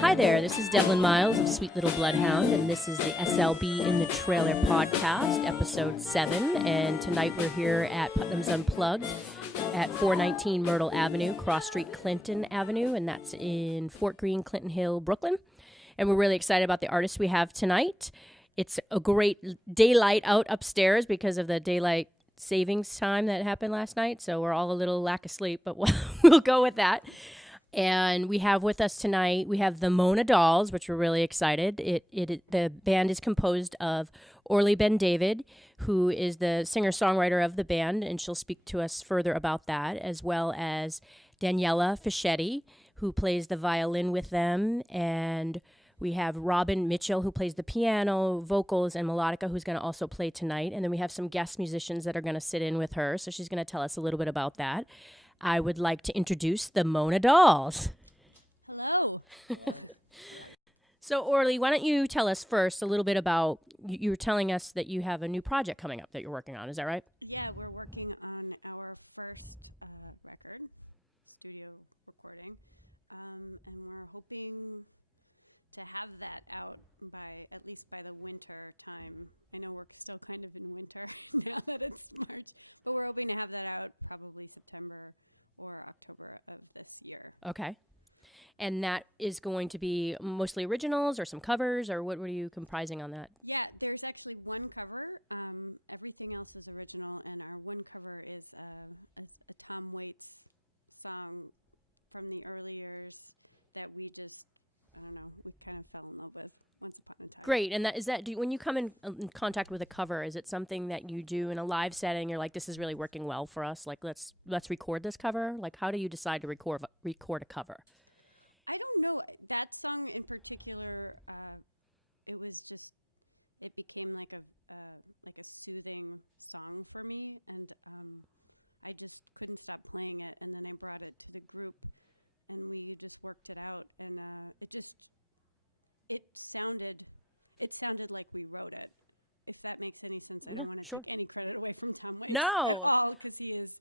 Hi there, this is Devlin Miles of Sweet Little Bloodhound, and this is the SLB in the Trailer podcast, episode 7, and tonight we're here at Putnam's Unplugged at 419 Myrtle Avenue, Cross Street, Clinton Avenue, and that's in Fort Greene, Clinton Hill, Brooklyn. And we're really excited about the artists we have tonight. It's a great daylight out upstairs because of the daylight savings time that happened last night, so we're all a little lack of sleep, but we'll go with that. And we have with us tonight, we have the Mona Dahls, which we're really excited. The band is composed of Orly Ben David, who is the singer-songwriter of the band, and she'll speak to us further about that, as well as Daniela Fischetti, who plays the violin with them, and we have Robin Mitchell, who plays the piano, vocals, and melodica, who's going to also play tonight. And then we have some guest musicians that are going to sit in with her, so she's going to tell us a little bit about that. I would like to introduce the Mona Dahls. Hello. So, Orly, why don't you tell us first a little bit about, you were telling us that you have a new project coming up that you're working on. Is that right? Yeah, we're working on our first record, studio recording, and we're hoping to have that out at least by the winter time. I know we're still kind of in winter now that it's March, but we're hoping to have that out probably September or October of this year. Okay. And that is going to be mostly originals or some covers, or what are you comprising on that? Yeah, there's actually one cover. Everything else is original, and our one cover is a Tom Waits song from the early years that we just, I don't know, we kind of fell in love with once upon a time. Great. And when you come in contact with a cover, is it something that you do in a live setting? You're like, this is really working well for us. Like, let's record this cover. Like, how do you decide to record a cover? I don't know. That song in particular, it became like a soothing song for me, and I just couldn't stop playing it. And then I brought it to the group, and we just worked it out, and it sounded like we wrote it. If that makes any sense. I don't want to take any credit away from Tom Waits at all, because he is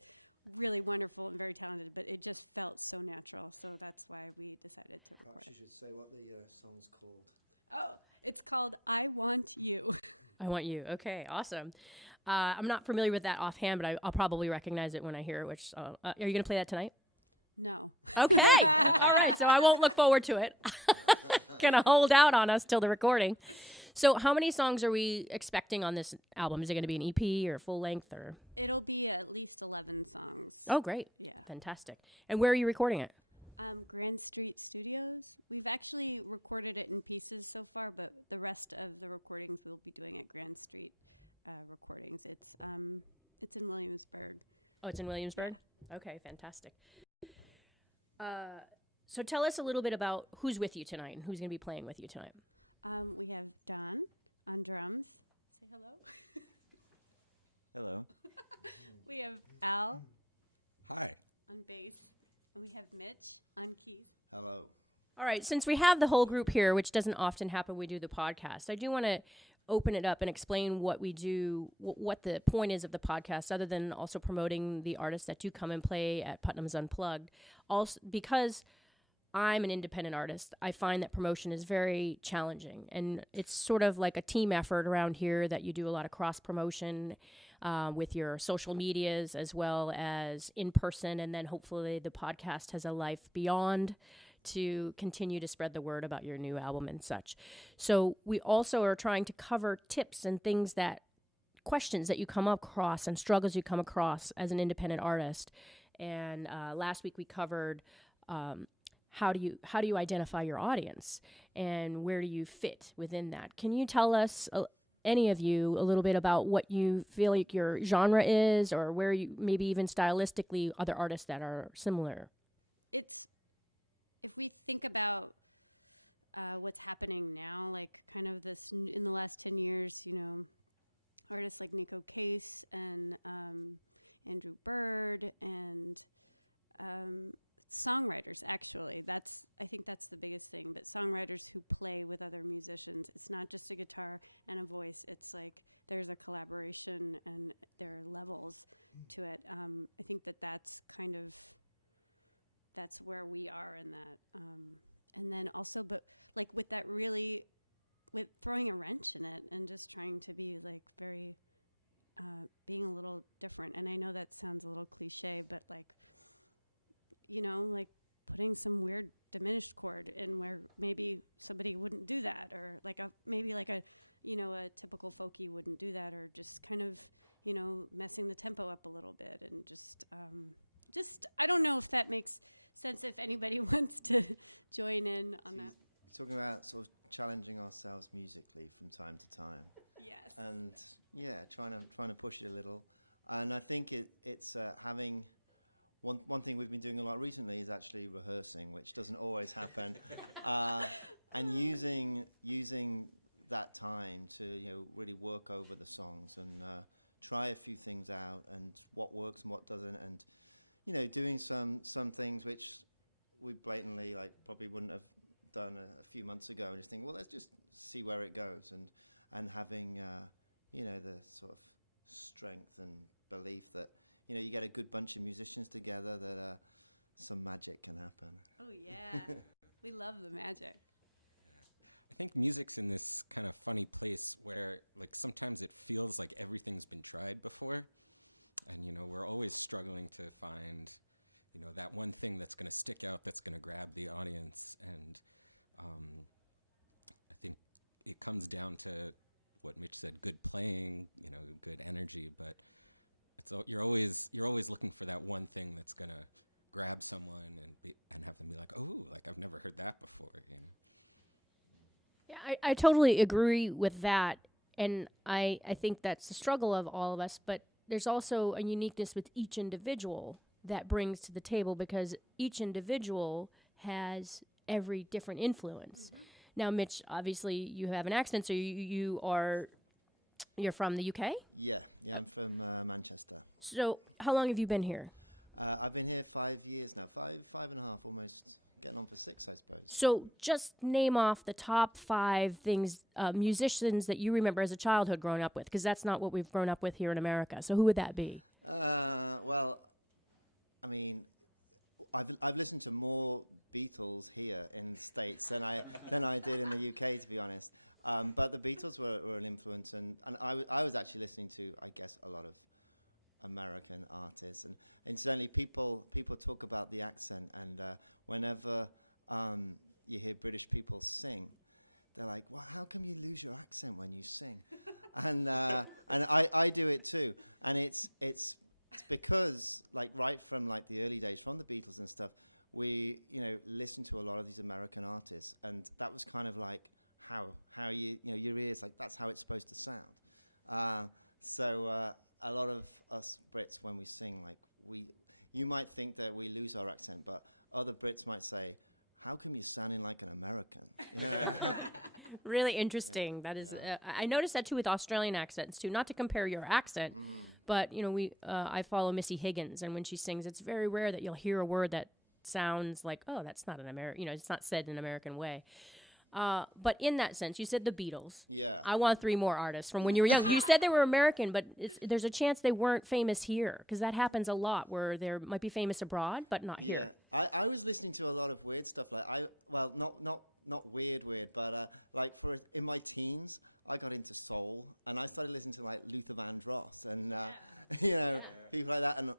really wonderful and very talented, but it just felt so natural. So that's why we decided to record it. Perhaps you should say what the song's called. Oh, it's called I Want You. I Want You. Okay, awesome. I'm not familiar with that offhand, but I'll probably recognize it when I hear it. Are you going to play that tonight? No. Okay. All right, so I won't look forward to it. Gonna hold out on us till the recording. So how many songs are we expecting on this album? Is it going to be an EP or full length? Or It'll be at least 11 songs. Oh, great. Yeah. Fantastic. And where are you recording it? Grand Street Studios. We've actually recorded it in pieces so far, but the rest of the recordings we'll be doing at Grand Street Recordings. It's in Williamsburg. Oh, it's in Williamsburg? Yeah. Okay, fantastic. So tell us a little bit about who's with you tonight and who's going to be playing with you tonight. We have Don on drums. Say hello. Hello. We have Al Hi. on bass. And we have Mitch on keys. Hello. All right, since we have the whole group here, which doesn't often happen when we do the podcast, I do want to open it up and explain what we do, what the point is of the podcast, other than also promoting the artists that do come and play at Putnam's Unplugged. Also, because I'm an independent artist, I find that promotion is very challenging, and it's sort of like a team effort around here that you do a lot of cross-promotion with your social medias as well as in person, and then hopefully the podcast has a life beyond to continue to spread the word about your new album and such. So we also are trying to cover tips and things questions that you come across and struggles you come across as an independent artist. And last week we covered how do you identify your audience and where do you fit within that? Can you tell us, any of you, a little bit about what you feel like your genre is, or where you maybe even stylistically other artists that are similar? If we think about what's happening now, like kind of this in the last 10 years, artists like Nico Case and Andrew Bird and songwriters, actually. I think that's the biggest thing. But songwriters who play with other musicians, it's not just a guitar and a voice. It's like there's a collaboration and there are levels to it. I think that's where we are in that. And then also, but like with that really, with throwing a wrench in it and just trying to be like very, being a little different. And I know that sounds a little cliche, but like, like putting some weird diminished chord in where maybe somebody wouldn't do that, or like a typical folky wouldn't do that, or just kind of, messing the tempo up a little bit, and just I don't know if that makes sense, if anybody wants to join in on that. Talking about sort of challenging ourselves musically from time to time. Yes. And trying to push it a little. And I think it's having one thing we've been doing a lot recently is actually rehearsing, which doesn't always happen, and using that time to really work over the songs and try a few things out, and what works and what doesn't, and doing some things which we blatantly probably wouldn't have done a few months ago, and just think, well, let's just see where it goes, and having the sort of strength and belief that you get a good bunch of musicians together, that some magic can happen. Oh yeah. We love the magic. I think music's in this kind of funny place where sometimes it feels like everything's been tried before, and we're always struggling to find that one thing that's going to stick out, that's going to grab the audience. And I think it comes down to what Mitch said: good playing, good energy. But you're always looking for that one thing that's going to grab someone and have them be like, oh, I've never heard that before. Yeah, I totally agree with that, and I think that's the struggle of all of us. But there's also a uniqueness with each individual that brings to the table, because each individual has every different influence. Mm-hmm. Now, Mitch, obviously you have an accent, so you're from the UK? Yeah, I'm from Manchester. So how long have you been here? I've been here 5 years now, five and a half, almost getting on for 6, I suppose. So just name off the top 5 things, musicians that you remember as a childhood growing up with, because that's not what we've grown up with here in America. So who would that be? Well, I mean, I've listened to more Beatles here in the States than I did in the UK, to be honest. But the Beatles were an influence, and I was actually listening to, I guess, a lot of American artists, and certainly people talk about the accent, and whenever you hear British people sing, they're like, well, how come you lose your accent when you sing? and I do it too, and it's because right from the early days, from the Beatles and stuff, we listened to a lot of these American artists, and that was kind of how your ears, that's how it's supposed to sound. So a lot of us Brits, when we sing, you might think that we lose our accent, but other Brits might say, how come you're sounding like an American? Really interesting. Yeah. That is, I noticed that too with Australian accents too. Not to compare your accent, but I follow Missy Higgins, and when she sings, it's very rare that you'll hear a word that sounds like, oh, that's not an American. It's not said in an American way. But in that sense, you said the Beatles. Yeah. I want 3 more artists from when you were young. You said they were American, but there's a chance they weren't famous here, because that happens a lot where they might be famous abroad, but not here. Yeah, I was listening to a lot of weird stuff. Not weird, but in my teens, I got into soul, and I started listening to Luther Vandross and people like that, and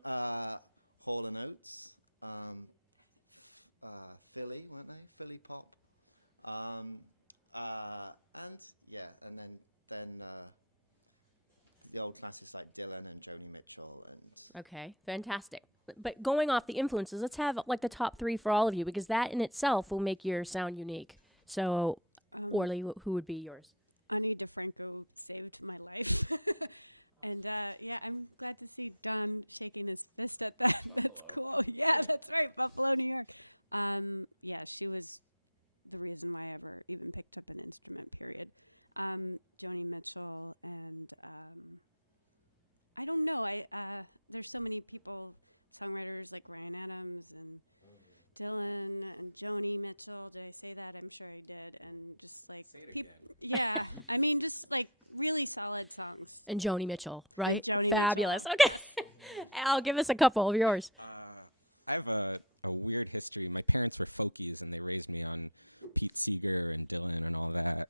Hall and Oates, Philly, weren't they? Philly pop. And then the old classics like Dylan and Joni Mitchell and. Okay, fantastic. But going off the influences, let's have the top 3 for all of you, because that in itself will make your sound unique. So, Orly, who would be yours? Ani DiFranco saved my life. And I'm glad to see Don shaking his fist at that. That's cool. Yeah, that's right. Buffalo, New York. She was the reason why I ever even picked up an instrument, period. Joni Mitchell, and I don't know. There's so many people, songwriters like Ryan Adams and Dylan and Joni Mitchell. Did I say that? I'm sure I did. And just like Say it again. yeah, I mean, just like really solid songs. And Joni Mitchell, right? Joni Fabulous. Mitchell. Okay. Al, give us a couple of yours. I have a weird history. My parents were folkies, and they raised me on Pete Seeger and Dylan and all that.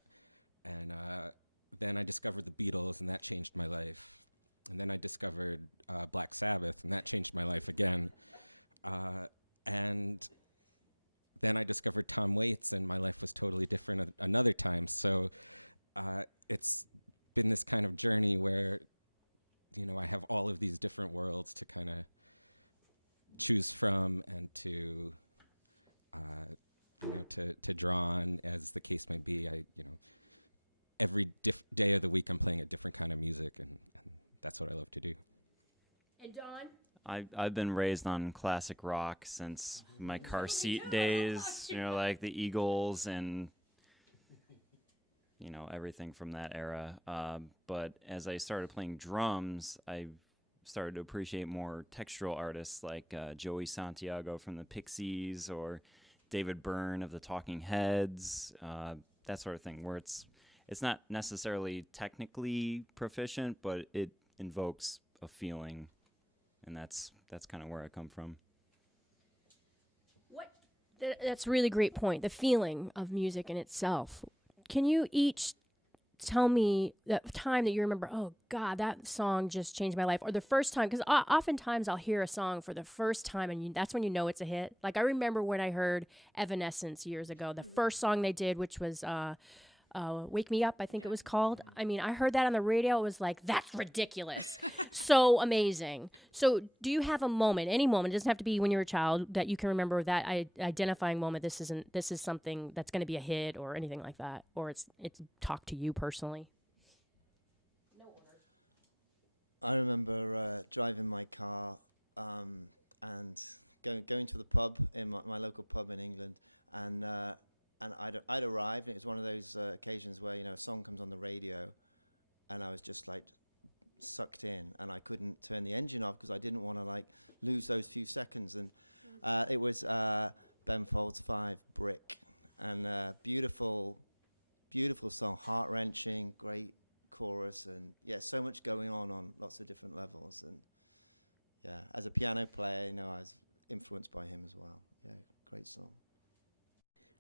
And then I discovered the Beatles, and that changed my life. And then I discovered Black Sabbath, and that changed my life again. And then I discovered Tom Waits, and my life was totally different another time. So it's been this kind of journey where, I have all of these different worlds to kind of choose from and to, to draw on, as the case may be. Every day of the week I'm playing a different kind of music, and that's what I love to do. And Don? I've been raised on classic rock since my car seat days, like the Eagles and, everything from that era. But as I started playing drums, I started to appreciate more textural artists like Joey Santiago from the Pixies or David Byrne of the Talking Heads, that sort of thing, where it's not necessarily technically proficient, but it invokes a feeling. And that's kind of where I come from. That's a really great point. The feeling of music in itself. Can you each tell me the time that you remember, oh, God, that song just changed my life? Or the first time, because oftentimes I'll hear a song for the first time, and that's when you know it's a hit. Like I remember when I heard Evanescence years ago, the first song they did, which was Wake Me Up, I think it was called. I mean, I heard that on the radio. It was like, that's ridiculous. So amazing. So do you have a moment, any moment, it doesn't have to be when you were a child, that you can remember that identifying moment, this is something that's going to be a hit or anything like that, or it's talked to you personally? No order. I remember driving my car and going to the pub in my local pub in England, and I'd arrived, and it was one of those occasions where, a song comes on the radio, and I was just like sucked in, and I couldn't turn the engine off because I didn't want to like lose those few seconds. And it was Ben Folds 5, Brick, and beautiful song, heart-wrenching, great chorus, and so much going on lots of different levels. And as a piano player, I was influenced by him as well. Great song.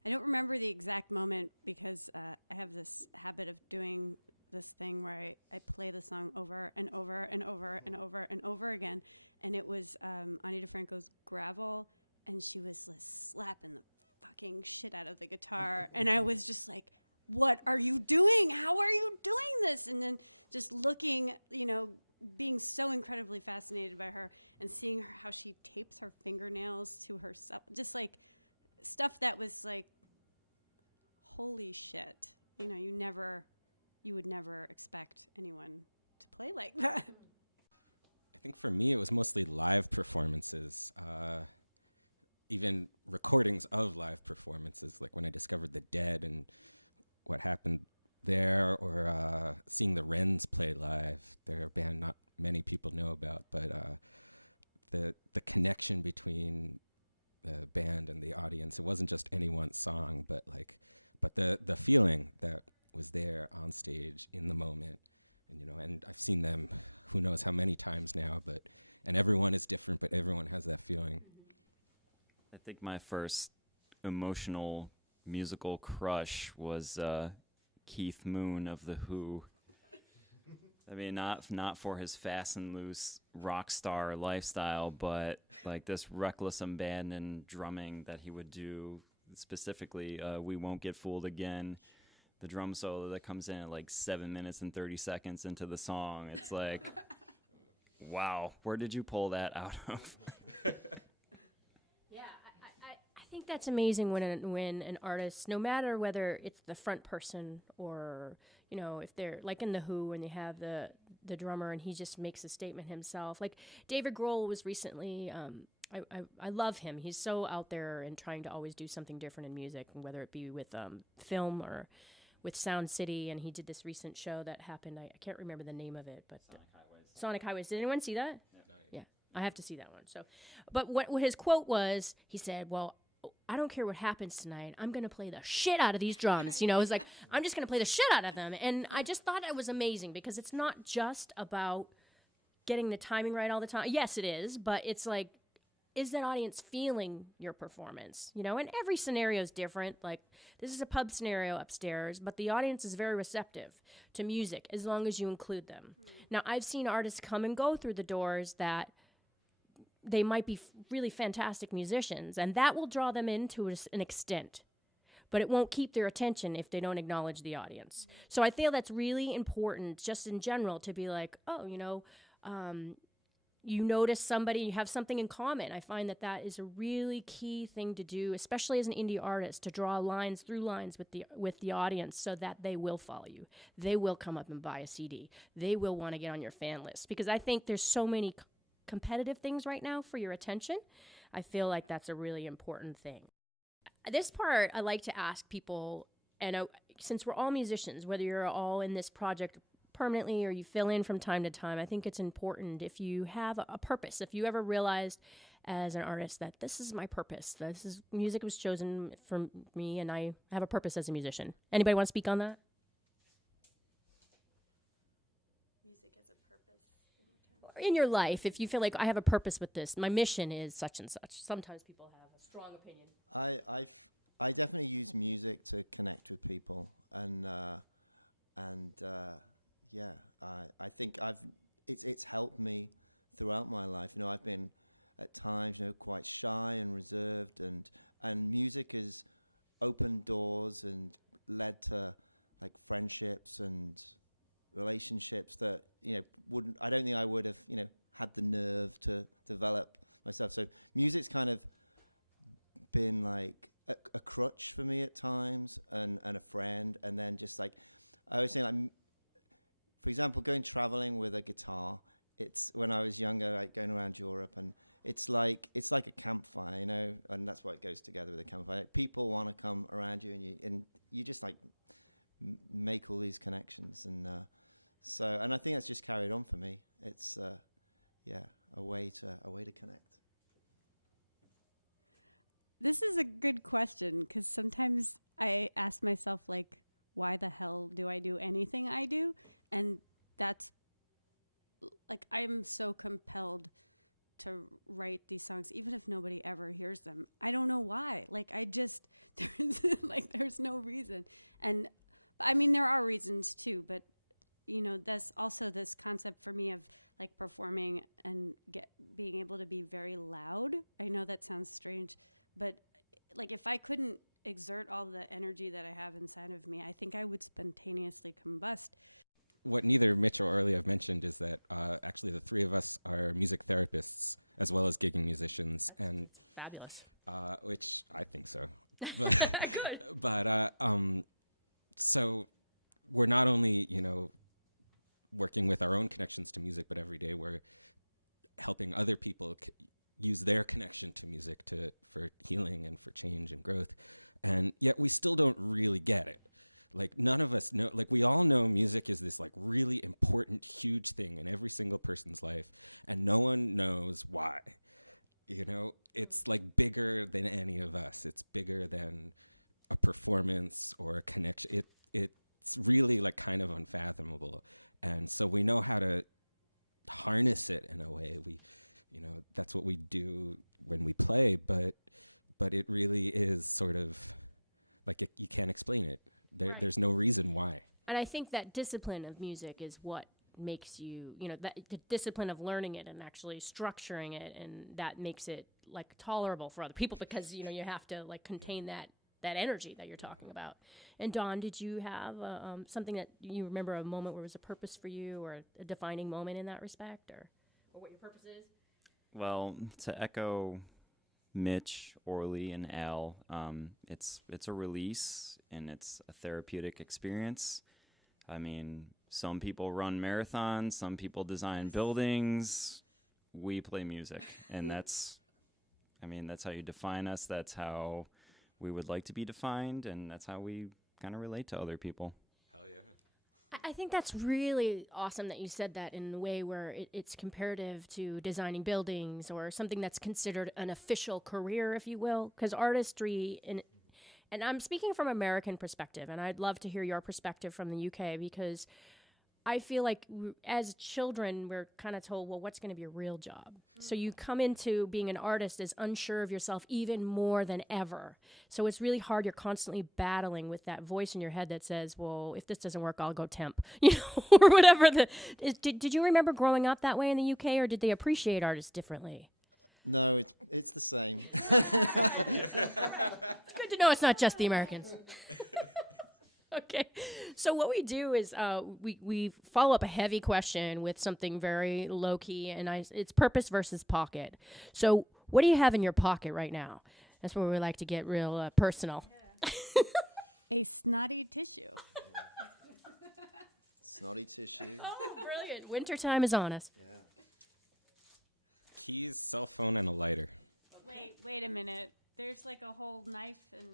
I don't remember the exact moment because I have this habit of doing this thing where I play the song over and over and over and over and over again. And it was Ani DiFranco's Gravel, and she was slapping the fucking shit out of the guitar. And I was just like, what are you doing? How are you doing this? And then just looking, being so incredibly fascinated by her and seeing how she tapes her fingernails to herself. Just like stuff that was like, holy shit. You would never expect anyone to play like that. I think for me, it was mostly live performances, even recordings of live performances, like when I discovered The Dead and what happened there, or seeing the Wrens play live. They're a band not many people know about, but the connection between the band and the audience, it wasn't just any one song, but the feeling that was there on stage in the moment. And I've seen them who knows how many times now, and everyone is different, but everyone has that feeling. I think my first emotional musical crush was Keith Moon of The Who. I mean, not for his fast and loose rock star lifestyle, but like this reckless abandon drumming that he would do, specifically We Won't Get Fooled Again. The drum solo that comes in at like 7 minutes and 30 seconds into the song. It's like, wow, where did you pull that out of? Yeah, I think that's amazing when an artist, no matter whether it's the front person or, if they're like in The Who and they have the drummer and he just makes a statement himself. Like David Grohl was recently, I love him. He's so out there and trying to always do something different in music, and whether it be with film or with Sound City, and he did this recent show that happened. I can't remember the name of it, but Sonic Highways. Did anyone see that? Yeah, I have to see that one. So, but what his quote was, he said, "Well, I don't care what happens tonight. I'm going to play the shit out of these drums. It's like, I'm just going to play the shit out of them. And I just thought it was amazing because it's not just about getting the timing right all the time. Yes, it is. But it's like, is that audience feeling your performance? And every scenario is different. Like, this is a pub scenario upstairs, but the audience is very receptive to music as long as you include them. Now, I've seen artists come and go through the doors that they might be really fantastic musicians, and that will draw them in to an extent. But it won't keep their attention if they don't acknowledge the audience. So I feel that's really important, just in general, to be like, oh, you notice somebody, you have something in common. I find that is a really key thing to do, especially as an indie artist, to draw through lines with the audience so that they will follow you. They will come up and buy a CD. They will want to get on your fan list. Because I think there's so many competitive things right now for your attention. I feel like that's a really important thing. This part I like to ask people, and since we're all musicians, whether you're all in this project permanently or you fill in from time to time, I think it's important if you have a purpose. If you ever realized as an artist that this is my purpose, music was chosen for me and I have a purpose as a musician. Anybody want to speak on that? Music as a purpose. In your life, if you feel like I have a purpose with this, my mission is such and such. Sometimes people have a strong opinion. I definitely use music to connect with people, and yeah, I think it's helped me throughout my life. I've been at times quite shy and reserved, and music has opened doors and led to like friendships and relationships that I don't think I would have had the nerve to develop myself. So music's kind of been like a crutch for me at times, and a friend. And then just like I was saying, like, for example, going traveling with a guitar, it's when I was younger, like going around Europe, and it's like a campfire, and that's what goes together with a campfire. Like, people want to come around you, and you just like make all these connections, and I think that's just carried on for me. It's a way to connect. This is a good question because sometimes I ask myself, like, why the hell do I do anything I do? And that's like, I'm so compelled to write these songs, even if nobody ever hears them. I don't know why. Like, there's no reason. And I mean, there are reasons too, but that's also this concept for me of like performing and being able to be very loud. I know that sounds strange, but like if I couldn't exert all the energy that I have inside of me, I think I would spontaneously combust. What neither Mitch or Orly have mentioned is that actually the three of us are music therapists as well as gigging musicians, and Fabulous. Which I think so. But, Good. but so we're not only working with our own connections to music, but every day we're helping other people use their connection to music for healing and for change and growth. And yet we still don't really get it. Like, none of us know, like, we all know music is this like really important, huge thing in every single person's life, and no one knows why. It's like bigger than any of us. It's bigger than a performance or a connection. It's really like kind of unfathomable. And so we know how to harness it in a way. That's what we do when we play, but it really is sort of like you can't explain it. Right. There's no reason why. And I think that discipline of music is what makes you, the discipline of learning it and actually structuring it, and that makes it like tolerable for other people because, you have to like contain that energy that you're talking about. And Dawn, did you have something that you remember, a moment where it was a purpose for you, or a defining moment in that respect, or what your purpose is? Well, to echo Mitch, Orly, and Al, it's a release and it's a therapeutic experience. I mean, some people run marathons, some people design buildings. We play music, and that's how you define us. That's how we would like to be defined, and that's how we kind of relate to other people. Hell yeah. I think that's really awesome that you said that in the way where it's comparative to designing buildings or something that's considered an official career, if you will, because artistry, and I'm speaking from American perspective, and I'd love to hear your perspective from the UK, because I feel like as children, we're kind of told, well, what's going to be a real job? So you come into being an artist as unsure of yourself even more than ever. So it's really hard. You're constantly battling with that voice in your head that says, well, if this doesn't work, I'll go temp, or whatever. Did you remember growing up that way in the UK, or did they appreciate artists differently? No, it's the same. It's good to know it's not just the Americans. Okay, so what we do is we follow up a heavy question with something very low key, and it's purpose versus pocket. So what do you have in your pocket right now? That's where we like to get real personal. Yeah. A snotty tissue. Snotty tissue. Oh, brilliant! Wintertime is on us. Yeah. Keys, cell phone, and a lighter. Wait a minute. There's like a whole knife and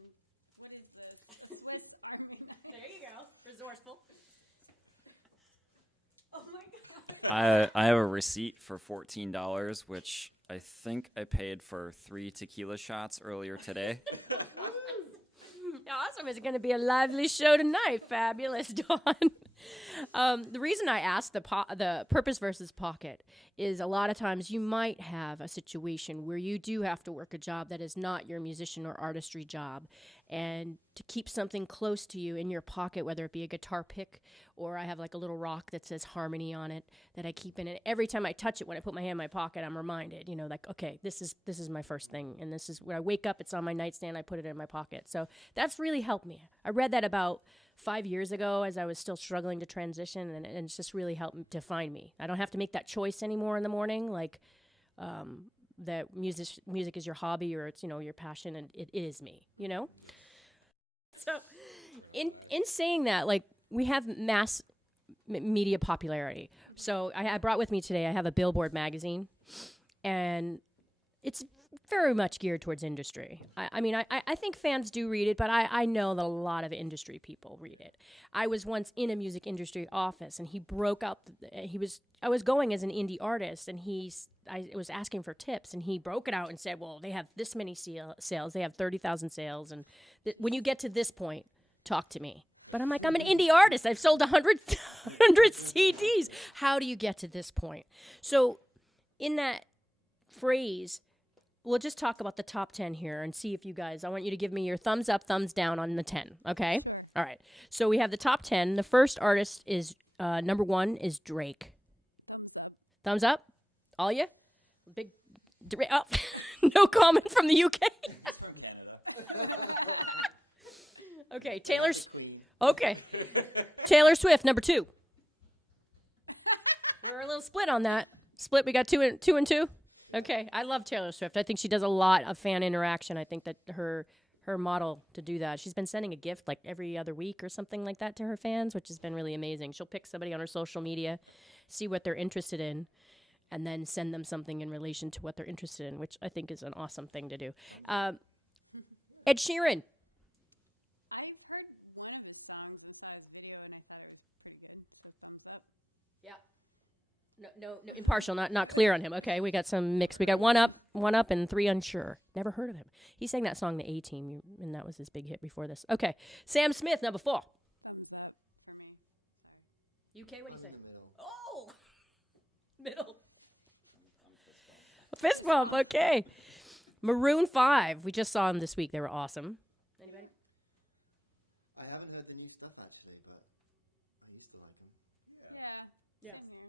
what is this? A Swiss Army knife. There you go. Resourceful. Oh my God. I have a receipt for $14, which I think I paid for 3 tequila shots earlier today. Awesome. It's going to be a lively show tonight. Fabulous, Dawn. The reason I asked the purpose versus pocket is a lot of times you might have a situation where you do have to work a job that is not your musician or artistry job, and to keep something close to you in your pocket, whether it be a guitar pick or I have like a little rock that says harmony on it that I keep in it. Every time I touch it, when I put my hand in my pocket, I'm reminded, like, okay, this is my first thing, and this is when I wake up, it's on my nightstand, I put it in my pocket. So that's really helped me. I read that about 5 years ago as I was still struggling to transition, and it's just really helped to find me. I don't have to make that choice anymore in the morning, like that music is your hobby or it's, your passion, and it is me, Yes. So in saying that, like, we have mass media popularity. Mm-hmm. So I brought with me today, I have a Billboard magazine, and it's very much geared towards industry. I think fans do read it, but I know that a lot of industry people read it. I was once in a music industry office, and he broke out. I was going as an indie artist, and I was asking for tips, and he broke it out and said, well, they have this many sales. They have 30,000 sales, and when you get to this point, talk to me. But I'm like, I'm an indie artist. I've sold 100 CDs. How do you get to this point? So in that phrase, we'll just talk about the top 10 here and see if you guys, I want you to give me your thumbs up, thumbs down on the 10, okay? Sure. All right. So we have the top 10. The first artist is, number 1 is Drake. Thumbs up. Thumbs up? All you? Big, oh, no comment from the UK. He's from Canada. Okay, They have Taylor. the Queen. Okay. Taylor Swift, number 2. We're a little split on that. Split, we got 2 and 2. Okay, I love Taylor Swift. I think she does a lot of fan interaction. I think that her model to do that. She's been sending a gift like every other week or something like that to her fans, which has been really amazing. She'll pick somebody on her social media, see what they're interested in, and then send them something in relation to what they're interested in, which I think is an awesome thing to do. Ed Sheeran. I've heard one of his songs and saw his video, and I thought it was pretty good. So thumbs up. Yeah. No, impartial, not clear on him. Okay, we got some mix. We got one up, and 3 unsure. Never heard of him. He sang that song, The A-Team, and that was his big hit before this. Okay, Sam Smith, number 4. Thumbs up for me. Sorry. UK, what do I'm you in say? the middle. Oh, middle. Fist bump. Okay. Maroon 5. We just saw them this week. They were awesome. Anybody? I haven't heard the new stuff actually, but I used to like them. Yeah. Yes. Same here.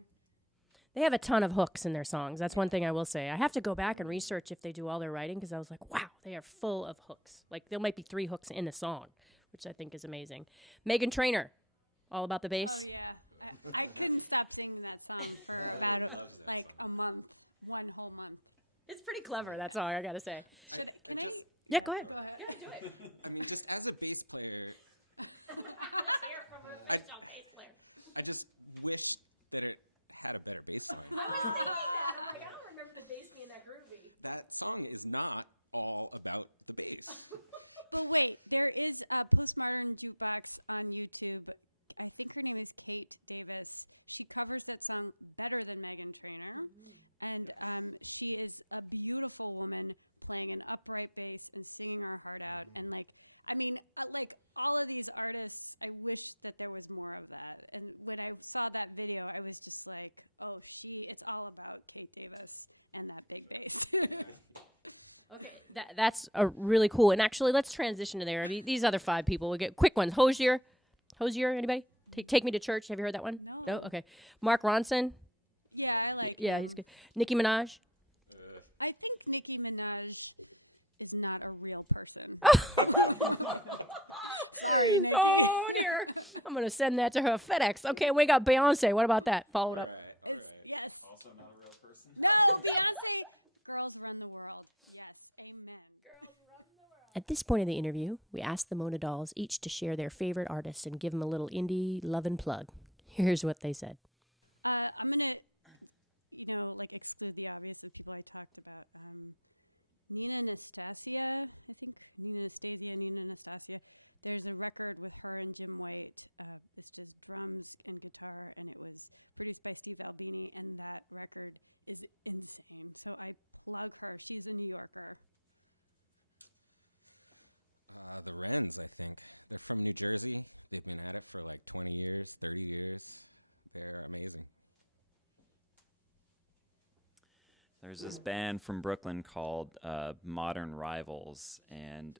They have a ton of hooks in their songs. That's one thing I will say. I have to go back and research if they do all their writing, because I was like, wow, they are full of hooks. Like, there might be 3 hooks in a song, which I think is amazing. Meghan Trainor, All About the Bass. Oh, yeah. I couldn't stop singing that song for about a month, one whole month. It's pretty clever, that song, I got to say. Can I? Yeah, go ahead. Go ahead. Yeah, do it. I mean, just as a bass player, I just wish that it had a better bass line. I don't remember the bass being that groovy. That song is not all about the bass. But wait, there is a postmodern jukebox on YouTube. I think her name is Kate Davis. She covers that song better than Meghan Trainor. And she is a beautiful woman playing an upright bass and singing her heart out. And like all of these artists, I wish that there was more of that. And when I saw that video, I was just like, oh, it's all about Kate Davis and that big bass. Okay, that's a really cool. And actually, let's transition to there. I mean, these other 5 people, we'll get quick ones. Hosier, anybody? Take Me to Church. Have you heard that one? No. No? Okay. Mark Ronson. Yeah, I like him. He's good. Nicki Minaj. I think Nicki Minaj is not a real person. Sorry, Nicki. Oh, dear. I'm going to send that to her FedEx. Okay, we got Beyonce. What about that? Follow it up. All right. Yes. Also not a real person. No, Beyonce. Girls run the world. Yes, amen. At this point in the interview, we asked the Mona Dahls each to share their favorite artist and give them a little indie love and plug. Here's what they said. I'm going to, exclude the obvious of people I talked about. Nina Anastasia, I think. Nina Anastasia. There's a record with her and Jim White. It's just drums and guitar, and it was produced by Steve Albini, and that record is insane. So I plug her. She's a New Yorker. The Wrens, I think. They're from New Jersey. They've been at it for like 20 years, 30 years. They're amazing. There's this band from Brooklyn called Modern Rivals, and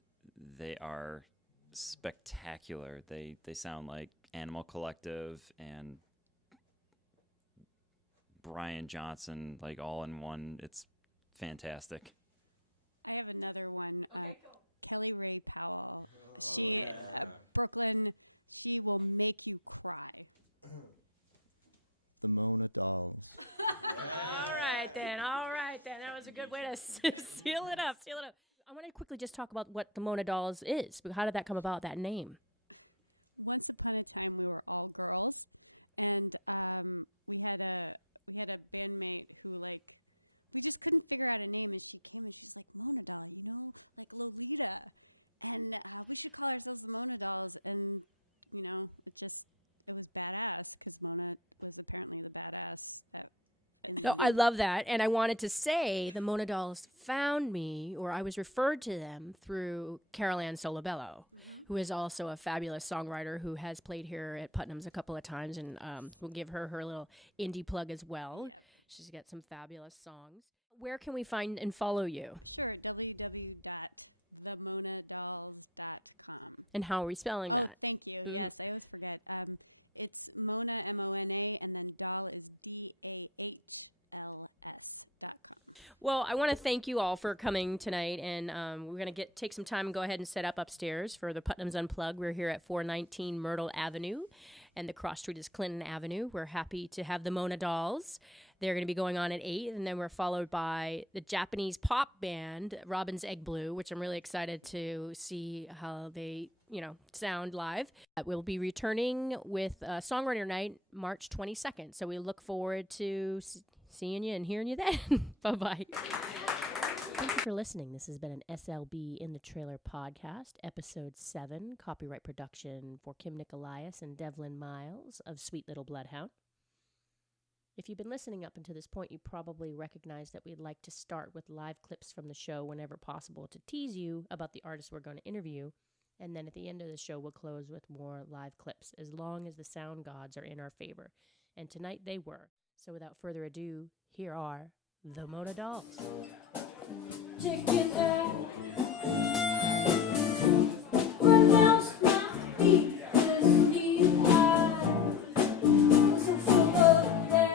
they are spectacular. They sound like Animal Collective and Brian Johnson, like all in one. It's fantastic. I have another one. Kelly Ray Powell. Brooklyn. She will make you cry. The Mona Dahls. All right, then. That was a good way to seal it up. I want to quickly just talk about what the Mona Dahls is. How did that come about, that name? Once upon a time, we were all girls, and we had a bandmate who we just couldn't figure out a name, and she came and she's like, Mona Dahl, like Lolita, and we should call ourselves the Mona Dahls, and it was badass because Mona was apparently the badass. I love that, and I wanted to say the Mona Dahls found me, or I was referred to them through Carol Ann Solabello, who is also a fabulous songwriter who has played here at Putnam's a couple of times, and we'll give her little indie plug as well. Yep. She's got some fabulous songs. Where can we find and follow you? Sure, www.themonadahls.com. And how are we spelling Oh, that? thank you. Yes, I always forget. It's Mona, Mona, and then Dahl is DAHLS.com. Well, I want to thank you all for coming tonight, and we're going to take some time and go ahead and set up upstairs for the Putnam's Unplugged. We're here at 419 Myrtle Avenue, and the cross street is Clinton Avenue. We're happy to have the Mona Dahls. They're going to be going on at 8, and then we're followed by the Japanese pop band, Robin's Egg Blue, which I'm really excited to see how they, sound live. We'll be returning with Songwriter Night March 22nd, so we look forward to seeing you and hearing you then. Bye-bye. Thank you for listening. This has been an SLB in the Trailer podcast, episode 7, copyright production for Kim Nicolaius and Devlin Miles of Sweet Little Bloodhound. If you've been listening up until this point, you probably recognize that we'd like to start with live clips from the show whenever possible to tease you about the artists we're going to interview. And then at the end of the show, we'll close with more live clips, as long as the sound gods are in our favor. And tonight they were. So without further ado, here are the Mona Dahls. Check it out. What else my feet is knee high. So full of that.